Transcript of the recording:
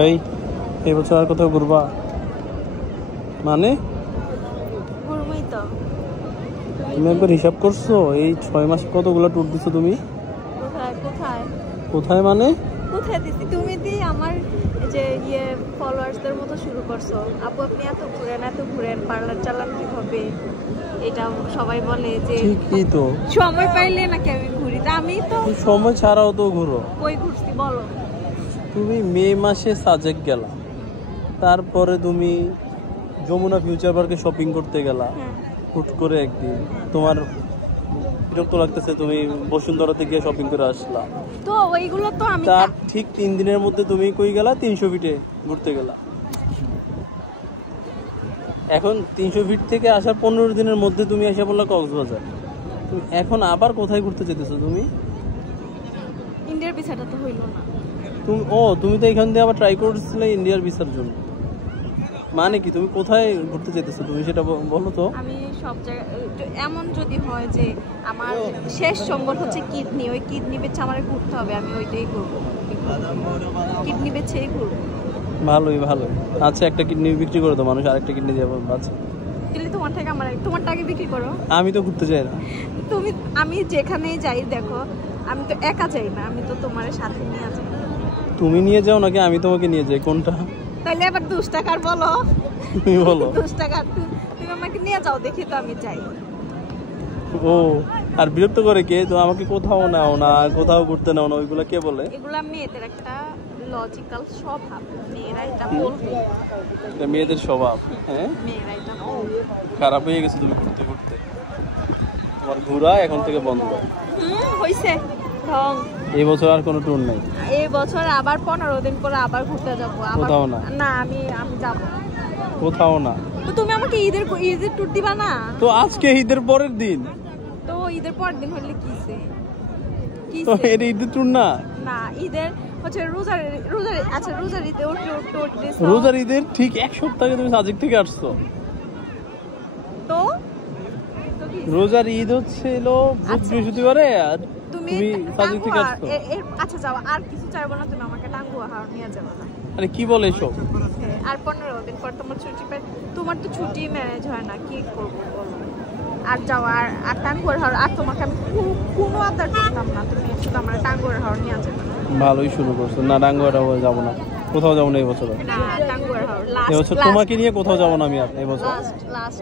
এই এই বছর আর কোথাও ঘুরবা? মানে ঘুরবই তো। তুমি একবার হিসাব করছো এই 6 মাসে কতগুলো ট্যুর দিছো তুমি? কোথায় কোথায় কোথায় মানে? কোথায় দিছি? তুমি আমার যে ফলোয়ার্সদের মতো শুরু করছো, আপু আপনি এত ঘুরেন পার্লার চালান কিভাবে, এটা সবাই বলে যে ঠিকই তো, সময় পাইলে নাকি আমি ঘুরি, তা আমি তো সময় ছাড়াও তো ঘুরো। কই ঘুরছি বলো? তুমি মে মাসে সাজেক গেলা, তারপরে তুমি যমুনা ফিউচার পার্কে শপিং করতে গেলা হুট করে একদিন। তোমার বিরক্ত লাগতেছে, তুমি বসুন্ধরাতে গিয়ে শপিং করে আসলা। তো ওইগুলো তো আমি তার ঠিক 3 দিনের মধ্যে তুমি কই গেলা? 300 ফিটে ঘুরতে গেলা। এখন 300 ফিট থেকে আসার 15 দিনের মধ্যে তুমি এসে বললা কক্সবাজার। তুমি এখন আবার কোথায় ঘুরতে যেতেছো তুমি? ইন্ডিয়ার ভিসাটা তো হইলো না। তুমি তো এখান দিয়ে আবার ট্রাই করছিলে ইন্ডিয়ার ভিসার জন্য। মানে কি তুমি কোথায় ঘুরতে যেতেছো তুমি সেটা বলো তো। আমি সব জায়গায়, এমন যদি হয় যে আমার শেষ সম্বল হচ্ছে কিডনি, ওই কিডনি বেচে আমার ঘুরতে হবে, আমি ওইটাই করবো। কিডনি বেচেই ঘুরবো। ভালোই। আচ্ছা, একটা কিডনি বিক্রি করে দাও, মানুষ আরেকটা কিডনি দিয়ে বাঁচে। তাহলে তোমারটা আগে বিক্রি করো। আমি তো ঘুরতে যাই না। আমি যেখানেই যাই দেখো, আমি তো একা যাই না, আমি তো তোমার সাথে নিয়ে যাই। তুমি নিয়ে যাও নাকি আমি তোমাকে নিয়ে যাই, কোনটা? তাহলে আবার 2 টাকার বলো। তুমি বলো 2 টাকা, তুমি আমাকে নিয়ে যাও, দেখি তো আমি যাই। ও, আর বিরক্ত করে কে? তো আমাকে কোথাও নাও না, কোথাও ঘুরতে নাও না, ওইগুলা কে বলে? এগুলা মেয়েদের একটা লজিক্যাল স্বভাব, মেয়েরা এটা বলবে। এটা মেয়েদের স্বভাব? হ্যাঁ, মেয়েরা এটা খারাপ হয়ে গেছে তুমি ঘুরতে ঘুরতে। তোমার ঘোরা এখন থেকে বন্ধ। হইছে ঢং। এই বছর আর কোনো ট্যুর নাই? এই বছর আবার 15 দিন পরে আবার ঘুরতে যাবো। কোথাও না? না, আমি যাব। কোথাও না? তো তুমি আমাকে ঈদের ট্যুর দিবা না? তো আজকে ঈদের পরের দিন। তো ঈদের পরের দিন হলে কিসে? তো এটা ঈদের ট্যুর না? না, ঈদের হচ্ছে রোজার আচ্ছা রোজার ঈদে ট্যুর দিছো। রোজার ঈদের ঠিক 1 সপ্তাহ আগে তুমি সাজেক থেকে আসছো। তো রোজার ঈদ হচ্ছিল বৃহস্পতিবারে, আর তুমি সাজেক থেকে আসছো। আচ্ছা যাও, আর কিছু চাইবো না, তুমি আমাকে টাঙ্গুয়া হাওড় নিয়ে যাবে না। আরে কি বলে এসব? আর 15 দিন পর তোমার ছুটি পাই, তোমার তো ছুটি ম্যানেজ হয় না, কি করবো বলো? আর যাও, আর টাঙ্গুয়ার হাওড়, আর তোমাকে আমি কোনো আবদার করতাম না, তুমি শুধু আমার টাঙ্গুয়ার হাওড় নিয়ে যাবে না। ভালোই শুরু করছো। না, টাঙ্গুয়ার হাওড় যাবো না, কোথাও যাবো না এই বছর। না, টাঙ্গুয়ার হাওড় এই বছর তোমাকে নিয়ে কোথাও যাবো না আমি আর এই বছর। লাস্ট